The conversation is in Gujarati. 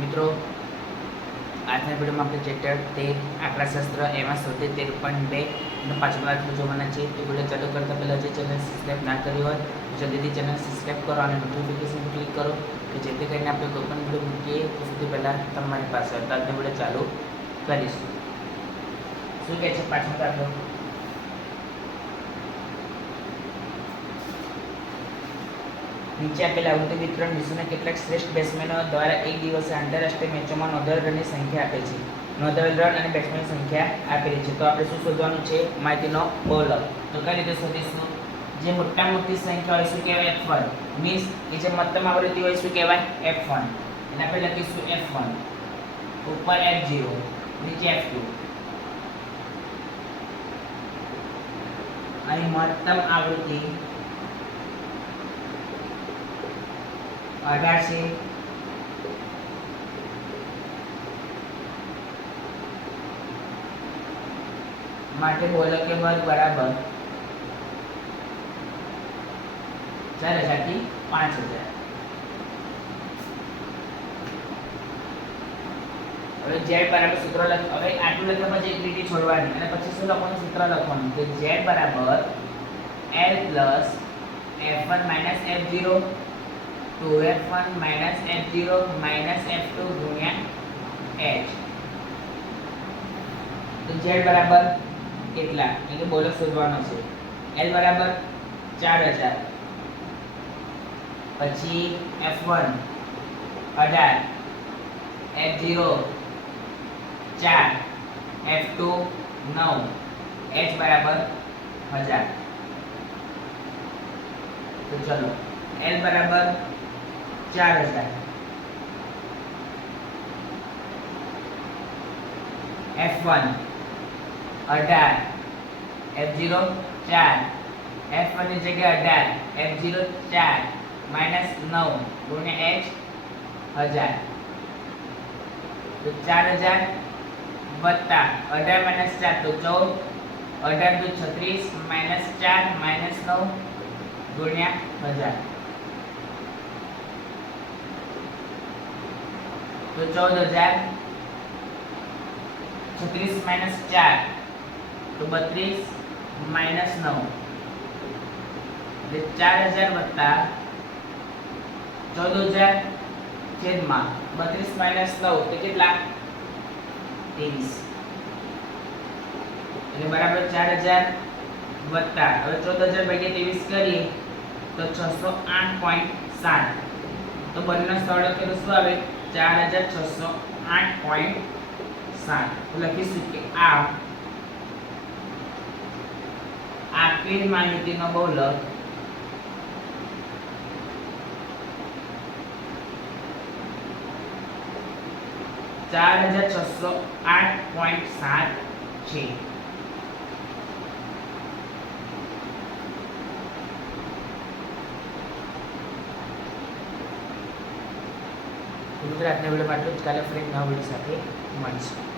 મિત્રો, આજના વિડીયોમાં આપણે ચેપ્ટર તેર આંકડાશાસ્ત્ર એમાં સૌથી તેર પોઈન્ટ બે અને પાછળ દાખલો જોવાના છે. તે વીડિયો ચાલુ કરતા પહેલાં જે ચેનલ સબસ્ક્રાઈબ ના કરી હોય, જલ્દીથી ચેનલ સબસ્ક્રાઈબ કરો અને નોટિફિકેશન ક્લિક કરો કે જેથી કરીને આપણે કોઈ પણ વીડિયો મૂકીએ તો સૌથી પહેલાં તમારી પાસે તો વીડિયો ચાલુ કરીશું. શું કહે છે પાછળ દાખલો? નીચે આપેલા આવૃત્તિ વિતરણ વિશ્વના કેટલાક શ્રેષ્ઠ બેટ્સમેનો દ્વારા એક દિવસે આંતરરાષ્ટ્રીય મેચોમાં નોંધાયેલ રનની સંખ્યા આપે છે. નોંધાયેલ રન અને બેટ્સમેનની સંખ્યા આપેલી છે. તો આપણે શું શોધવાનું છે? માહિતીનો બોલર તો કઈ રીતે શોધીશું? જે મોટા મોટી સંખ્યા હોય શું કહેવાય? એફ વન મીન્સ કે જે મહત્તમ આવૃત્તિ હોય શું કહેવાય? એફ વન એને આપણે લખીશું એફ વન ઉપર એફ ઝીરો નીચે એફ ટુ અહીં મહત્તમ આવૃત્તિ છે માટે બોલો કે વર્ગ બરાબર. ચાર હજારથી પાંચ હજાર. હવે ઝેડ બરાબર સૂત્ર લખ, હવે આટલું લખ્યા પછી એક લીટી છોડવાની અને પછી શું લખવાનું? સૂત્ર લખવાનું. કે ઝેડ બરાબર L plus F one minus F zero two F one minus F zero minus F two ગુણ્યા એચ. તો ઝેડ બરાબર કેટલા? એટલે બોલો શોધવાનો છે. એલ બરાબર ચાર હજાર. પછી એફ વન અઢાર. એફ ઝીરો ચાર. એફ નવ. એચ બરાબર હજાર. તો ચલો. એલ બરાબર ચાર હજાર એફ વન અઢાર. એફ ઝીરો ચાર. એફ વનની જગ્યાએ અઢાર. એફ ઝીરો ચાર. માઇનસ નવ ગુણ્યા એચ હજાર. તો ચાર હજાર વત્તા અઢાર માઇનસ ચાર તો ચૌદ. અઢાર દુ છત્રીસ માઇનસ ચાર માઇનસ નવ ગુણ્યા હજાર. તો ચૌદ હજાર છત્રીસ માઇનસ ચાર, તો બત્રીસ માઇનસ નવ. એટલે ચાર હજાર વત્તા ચૌદ હજાર છેદમાં બત્રીસ માઇનસ નવ, તો કેટલા? ત્રીસ એટલે બરાબર ચાર હજાર વત્તા. હવે ચૌદ હજાર ભાગ્યા ત્રેવીસ કરીએ, તો છસો આઠ પોઈન્ટ સાત. તો બંને સ્થળે શું આવે? ચાર હજાર છસો આઠ પોઈન્ટ સાત. લખીશું કે આ આપેલ માહિતીનો બહુલક ચાર હજાર છસો આઠ પોઈન્ટ સાત છે. ગુજરાતના વીડિયો માટે જ કાલે ફરી નવા વીડિયો સાથે મળીશું